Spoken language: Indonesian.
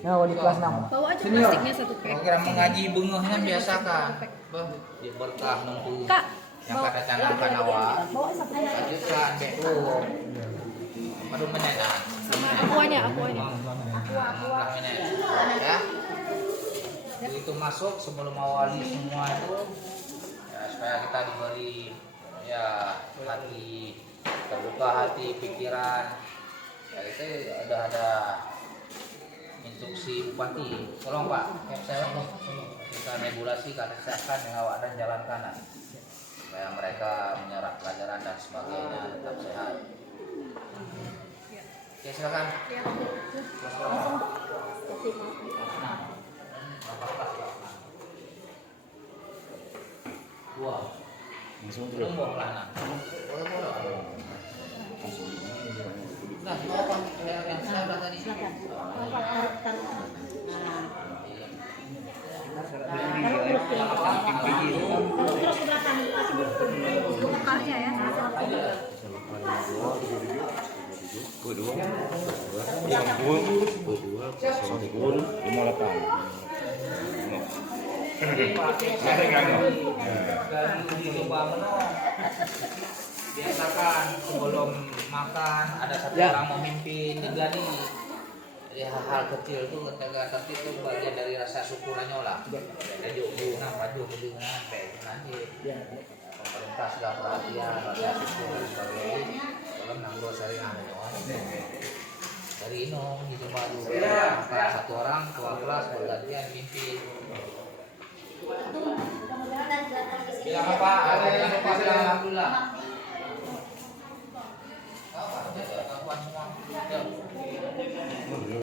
Nah, wali kelas 6. Bawa aja Senior. plastiknya satu pack. Kira mengaji bengehnya biasa kan. Di berkah nunggu. Kak, Yang kata canangkan awal. bawa satu pack. Lanjutkan betul. Baru menenan. Sama aquanya. Ya. Begitu masuk sebelum awali semua itu ya, supaya kita diberi ya hati terbuka, hati pikiran ya, itu ada instruksi bupati, tolong Pak saya kita regulasi kesehatan yang awak dan jalan kanan supaya mereka menyerap pelajaran dan sebagainya tetap sehat. Oke, silakan. Dua. Belum bawa pelana. Nah, mau apa? Yang saya udah tadi. Terus ke belakang. Bukalnya ya. Biasakan sebelum makan ada satu orang memimpin juga nih. Jadi hal-hal kecil tuh ketika tertib itu bagian dari rasa syukurannya lah. Jadi maju nanti pemerintah sudah perhatian rasa syukur dan sebagainya. Dalam nanggung seringan dari Inong gitu baru satu orang ketua kelas bergantian mimpin. Bilang apa? Ada yang lupa bilang alhamdulillah.